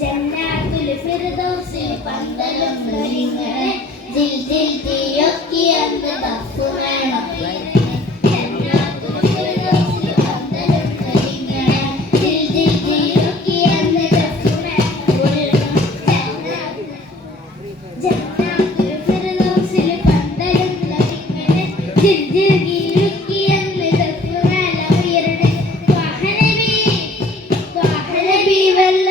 ജന്നാത്തുൽ ഫിർദൗസിൽ പന്തലും നിറഞ്ഞ് ജിൽ ജിൽ തീയൊക്കെ അന്ന് ദഫ് വേണം. ജന്നാത്തുൽ ഫിർദൗസിൽ പന്തലും നിറഞ്ഞ് ജിൽ ജിൽ തീയൊക്കെ അന്ന് ദഫ് വേണം. ജന്നാത്തുൽ ഫിർദൗസിൽ പന്തലും നിറഞ്ഞ് ജിൽ ജിൽ തീയൊക്കെ അന്ന് ദഫ് വേണം. ത്വാഹനബി വല്ല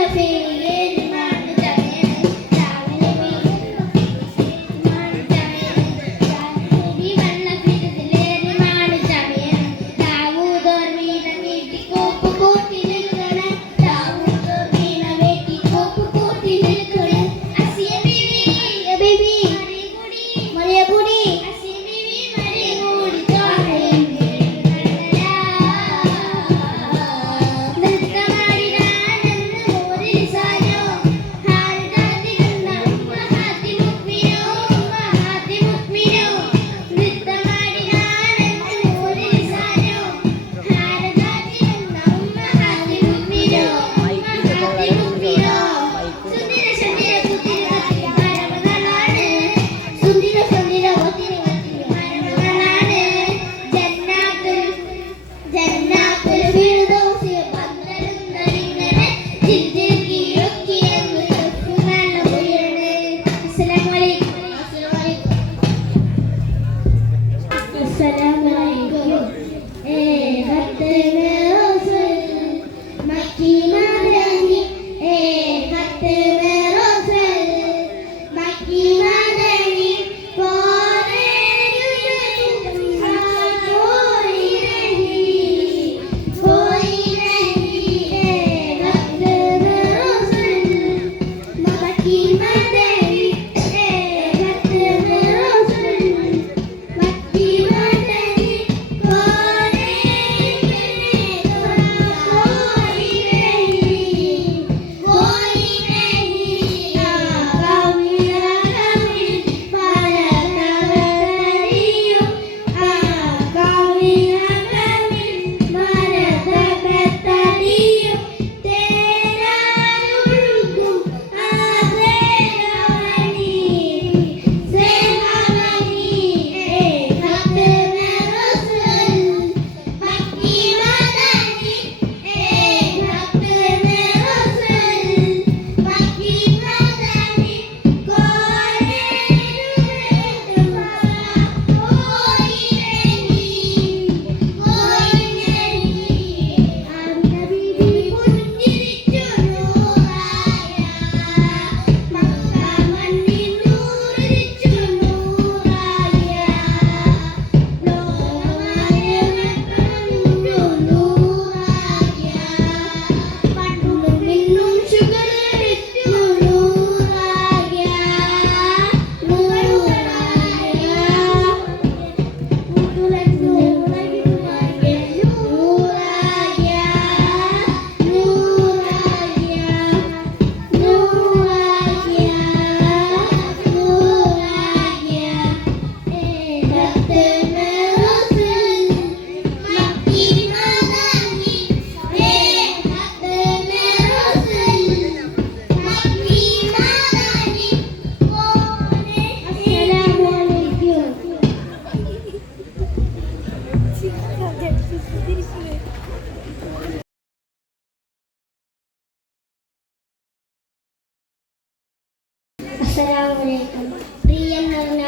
അസ്സലാമലൈക്കും. പ്രിയം നിറഞ്ഞ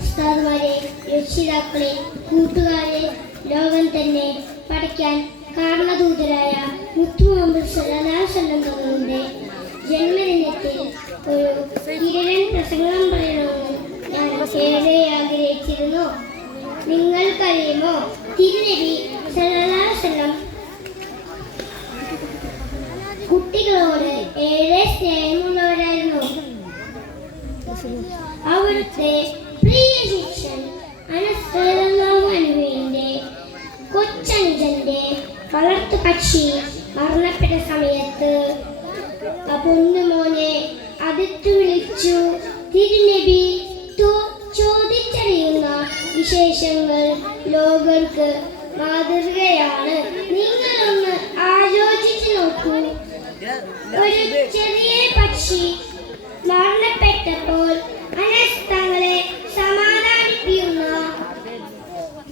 ഉസ്താദുമാരെ, രക്ഷിതാക്കളെ, കൂട്ടുകാരെ, ലോകം തന്നെ പഠിക്കാൻ കാരണദൂതരായ മുത്തു മുഹമ്മദ് സല്ലല്ലാഹു അലൈഹി വസല്ലം തങ്ങളുടെ ജന്മദിനത്തിൽ ഒരു കിരീടൻ പ്രസംഗം പറയണമെന്ന് ഞാൻ ഏറെ ആഗ്രഹിച്ചിരുന്നു. നിങ്ങൾക്കറിയുമോ, തിരുനബി സല്ലല്ലാഹു അലൈഹി വസല്ലം കുട്ടികളോട് ഏറെ സ്നേഹമുള്ളവരായിരുന്നു. അവിടുത്തെ പ്രിയ ശിഷ്യൻ അനസ് റളിയല്ലാഹു അൻഹുവിന്റെ കൊച്ചനുജന്റെ വളർത്തു പക്ഷി മരണപ്പെട്ട സമയത്ത് പൊന്നുമോനെ അടുത്തു വിളിച്ചു തിരുനബി ചോദിച്ചറിയുന്ന വിശേഷങ്ങൾ ലോകർക്ക് മാതൃകയാണ്. നിങ്ങളൊന്ന് ആലോചിച്ചു നോക്കൂ. ഒരു ചെറിയ പക്ഷി മരണപ്പെട്ടപ്പോൾ അനസ് തങ്ങളെ സമാധാനിപ്പിക്കുന്ന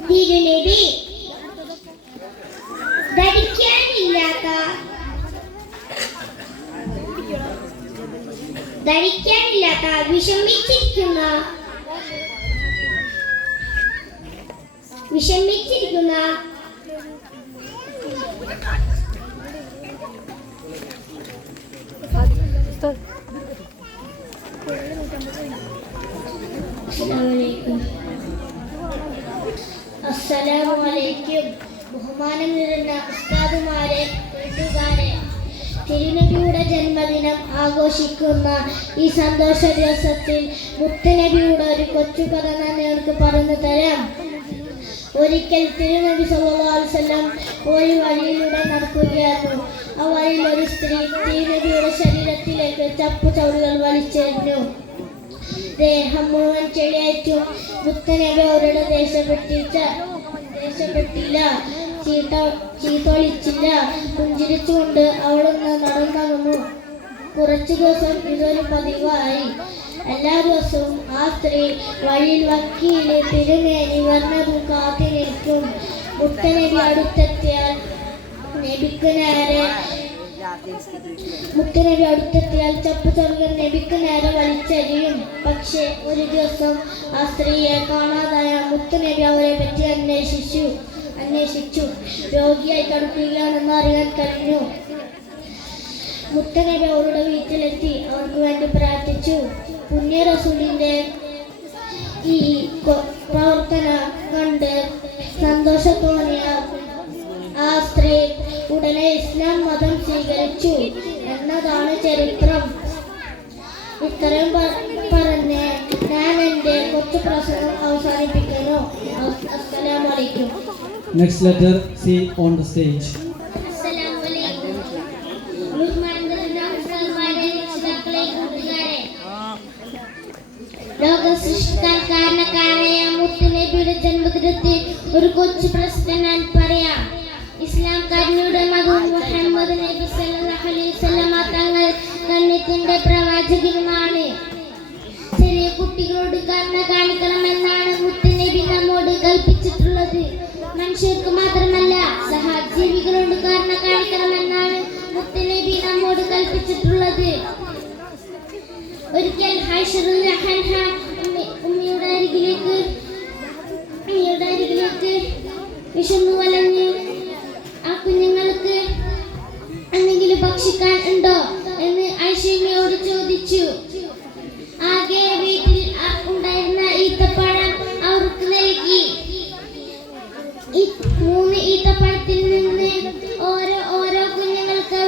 തിരുനബി ധരിക്കാനില്ലാത്ത വിഷമിച്ചിരിക്കുന്ന അസ്സലാമലൈക്കും. ബഹുമാനം നിറഞ്ഞ ഉസ്താദുമാരെ, കൂട്ടുകാരെ, തിരുനബിയുടെ ജന്മദിനം ആഘോഷിക്കുന്ന ഈ സന്തോഷ ദിവസത്തിൽ മുത്തനബിയുടെ ഒരു കൊച്ചു കഥ നിങ്ങൾക്ക് പറഞ്ഞു തരാം. ഒരിക്കൽ തിരുനബി സല്ലല്ലാഹു അലൈഹി വസല്ലം ഒരു വഴിയിലൂടെ നടക്കുകയായിരുന്നു. ആ വഴിയിൽ ഒരു സ്ത്രീ തിരുനബിയുടെ ശരീരത്തിലേക്ക് ചപ്പുചവറുകൾ വലിച്ചെറിഞ്ഞു. ദേഹം മുഴുവൻ ചെളിയേറ്റു. മുത്തനബി അവരുടെ ദേഷ്യപ്പെട്ടില്ല, ചീത്തളിച്ചില്ല. പുഞ്ചിരിച്ചുകൊണ്ട് അവിടുന്ന് നടന്നു. കുറച്ചു ദിവസം ഇതൊരു പതിവായി. എല്ലാ ദിവസവും ആ സ്ത്രീ വഴിയിൽ വക്കീല് തിരുമേനി വരുന്നതും കാത്തി നിൽക്കും. മുത്തനബി അടുത്തെത്തിയാൽ ചപ്പുചവറുകൾ നബിക്ക് നേരെ വലിച്ചെറിയും. പക്ഷേ ഒരു ദിവസം ആ സ്ത്രീയെ കാണാതായ മുത്തനബി അവരെ പറ്റി അന്വേഷിച്ചു. രോഗിയായി കിടക്കുകയാണെന്ന് അറിയാൻ കഴിഞ്ഞു. മുത്തനബി അവരുടെ വീട്ടിലെത്തി അവർക്ക് വേണ്ടി പ്രാർത്ഥിച്ചു. പുണ്യ റസൂലിന്റെ ഈ പ്രവർത്തനം കണ്ട് സന്തോഷത്തോന്നിയ ആ സ്ത്രീ ഉടനെ ഇസ്ലാം മതം സ്വീകരിച്ചു എന്നതാണ് ചരിത്രം. ഇത്രയും പറഞ്ഞ് ഞാൻ എൻ്റെ കൊച്ചു പ്രസംഗം അവസാനിപ്പിക്കുന്നു. അസ്സലാമു അലൈക്കും. Next letter C on the stage. അസ്സലാമു അലൈക്കും. ബഹുമാനപ്പെട്ട ഉസ്താദുമാരെ, രക്ഷിതാക്കളെ, കൂട്ടുകാരെ, ലോക സൃഷ്ടിക്കാൻ കാരണക്കാരായ മുത്തുനബിയുടെ ജന്മദിനത്തിൽ ഒരു കൊച്ചു പ്രശ്നം ഞാൻ പറയാം. ഇസ്ലാം കരുണയുടെ മതവും മുഹമ്മദ് നബി സല്ലല്ലാഹു അലൈഹി വസല്ലമ തങ്ങൾ കണ്ണിത്തിന്റെ പ്രവാചകനുമാണ്. ചെറിയ കുട്ടികളോട് കരുണ കാണിക്കണമെന്നാണ് മുത്തുനബി നമ്മോട് കൽപ്പിച്ചിട്ടുള്ളത്. മനുഷ്യർക്ക് മാത്രമല്ല സഹജീവികളോട് കരുണ കാണിക്കണമെന്നാണ് മുത്തുനബി നമ്മോട് കൽപ്പിച്ചിട്ടുള്ളത്. ഒരിക്കൽ ആയിഷ റളിയല്ലാഹു അൻഹ ഉമ്മയുടെ അരികിലേക്ക് വിശന്നു വലഞ്ഞു. ആ കുഞ്ഞുങ്ങൾക്ക് എന്തെങ്കിലും ഭക്ഷിക്കാൻ ഉണ്ടോ എന്ന് ആയിഷയോട് ചോദിച്ചു. ആകെ വീട്ടിൽ ഉണ്ടായിരുന്ന ഈത്തപ്പഴം അവർക്ക് നൽകി. 3 ഈത്തപ്പഴത്തിൽ നിന്ന് ഓരോ കുഞ്ഞുങ്ങൾക്ക്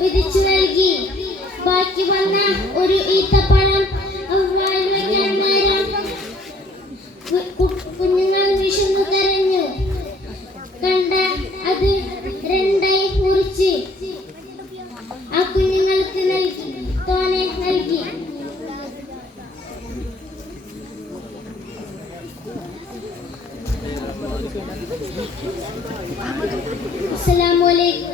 വിധിച്ചു നൽകി. ബാക്കി വന്ന ഒരു ഈത്തപ്പഴം വായിൽ വയ്ക്കാൻ നേരം കുഞ്ഞുങ്ങൾ വിശന്നു കരഞ്ഞു. കണ്ട അത് 2ആയി മുറിച്ച് ആ കുഞ്ഞുങ്ങൾക്ക് നൽകി. അസ്സലാമു അലൈക്കും.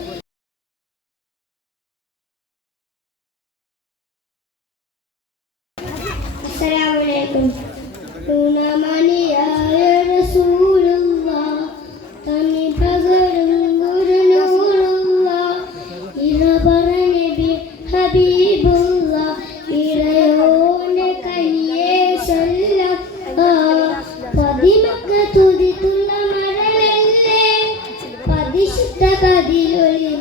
അസ്സലാമു അലൈക്കും. റസൂലുള്ളാഹ് തനി പകരും ഗുരുനൂറുള്ളാഹ് ഇറബറനബി ഹബീബുള്ളാഹ് ഇറയോന്റെ കയ്യേ സല്ലല്ലാഹ് പതിമക്ക തുതിത്തുള്ള മഴവല്ലേ പതിശുദ്ധ കതിലൊളി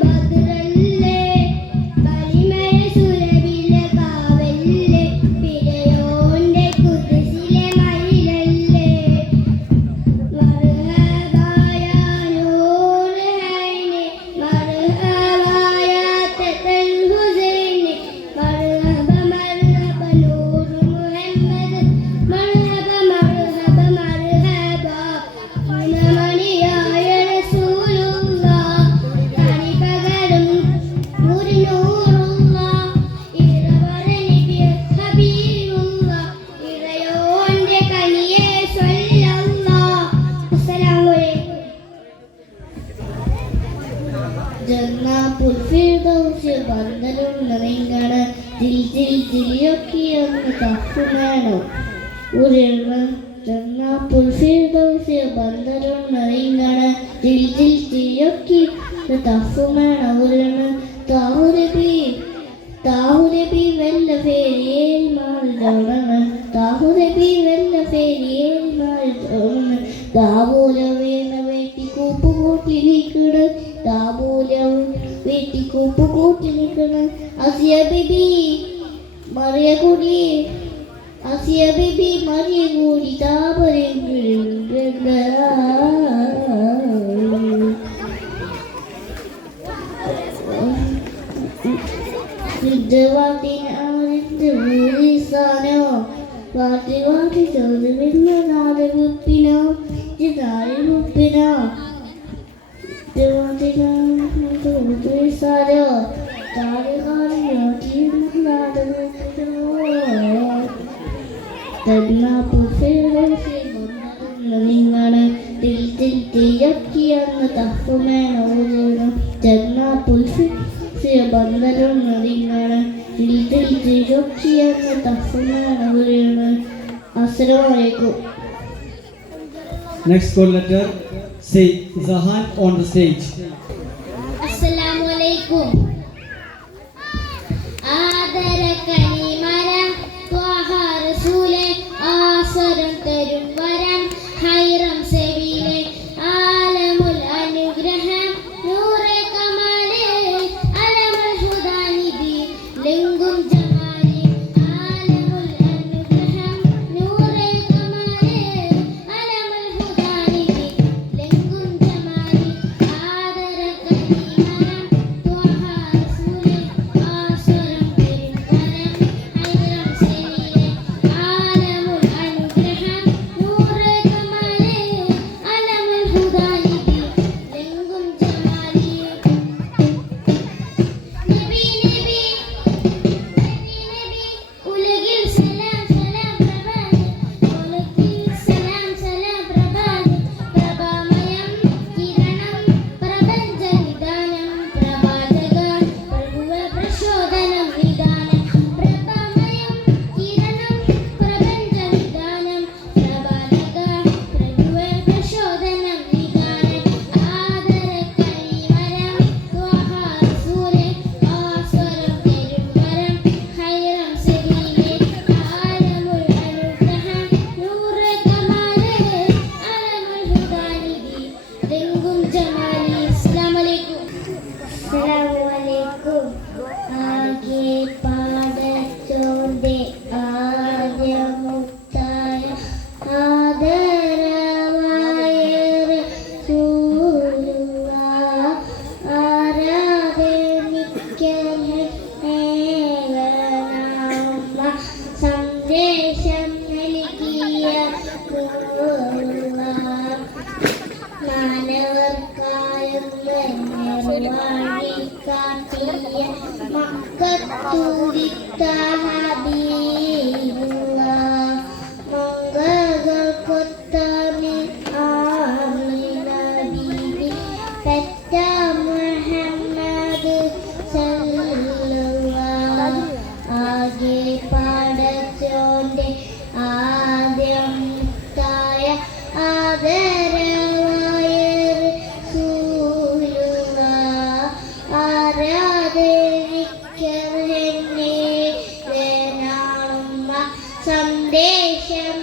ജന്നാത്തുൽ ഫിർദൗസ് ബന്ധനം നിങ്ങളെ ജിൽജിയൊക്കെയൊന്ന് തപ്പുമേണോ ഉരുള് ജന്നാത്തുൽ ഫിർദൗസ് ബന്ധനം നിങ്ങളെ ജിൽജിയൊക്കെ തപ്പുമേണോ ഉരുള് താഹുരബി വെല്ല ഫേരിയേൽ മാറിടണം താഹുരബി വെല്ല ഫേരിയേൽ മാറിടണം ദാവൂല വേണ വേട്ടി കൂപ്പുകൂട്ടിലിക്കണ് ദാവൂല വേട്ടി കൂപ്പുകൂട്ടിലിക്കണ് അസിയ ബിബി മറിയ കൂടി അസിയ ബിബി മറിയ കൂടി വാട്ടി ചോദ്യമില്ല നാല് മുപ്പിനോ നാല് മുപ്പിനോ സാരോ നിങ്ങള് തിരക്കിയെന്ന് തപ്പുമേണോ ബന്ധനം നിങ്ങള് തിരക്കിയെന്ന് തപ്പുമേണോ അസ്സലാമു അലൈക്കും. Next call letter C. Zahan on the stage. അസ്സലാമു അലൈക്കും. ആദര കനിമരം ത്വഹ റസൂലേ ആസരം തരും വരം ഹൈറം സബീലേ ആലമുൽ അനുഗ്രഹം നൂറെ കമാലേ അലമുൽ ഹുദാനിബി ലിംഗും ജമാലി ആലമുൽ അനുഗ്രഹം നൂറെ കമാലേ അലമുൽ ഹുദാനിബി ലിംഗും ജമാലി ആദര കനിമരം ത്വഹ റസൂലേ ആസരം തരും വരം ഹൈറം സബീലേ ആലമുൽ അനുഗ്രഹം നൂറെ കമാലേ അലമുൽ ഹുദാനിബി ലിംഗും ജമാലി നബി നബി ഉലകിൽ സലാം സലാം പ്രഭാതം ഉലകിൽ സലാം സലാം പ്രഭാതം പ്രഭാമയം കിരണം പ്രപഞ്ച നിദാനം പ്രഭാതക പ്രഭുവ പ്രചോദനം നിദാനം പ്രഭാമയം കിരണം പ്രപഞ്ച നിദാനം പ്രഭാതക പ്രഭുവ പ്രചോദനം നിദാനം ആദര കനിമരം ത്വഹ റസൂലേ ആസ്വരം തരും വരം ഹൈറം സബീലേ ആലമുൽ അനുഗ്രഹം നൂറെ കമാലേ അലമുൽ ഹുദാനിബി ലിംഗും ജമാലി. അസ്സലാമു അലൈക്കും. അസ്സലാമു അലൈക്കും. ആകെ പാടച്ചോന്റെ ആദ്യമുത്തായ ആദരവായ റസൂലുള്ളാഹ് ആരാധനിക്കലേവനാമ സന്ദേശം നൽകിയ റസൂലുള്ളാഹ് മാനവർക്കായും നിർവഹിക്കാത്തിയ മക്കത്തൂരിത്ത ഹബീബുള്ളാഹ് മംഗളക്കൊത്താമി ആമിന ബീബി പെറ്റ മുഹമ്മദ് സല്ലല്ലാഹു ആകെ പാടച്ചോന്റെ ആദ്യമുത്തായ ആദരവായ റസൂലുള്ളാഹ് ആരാധനിക്കലെന്നെ സന്ദേശം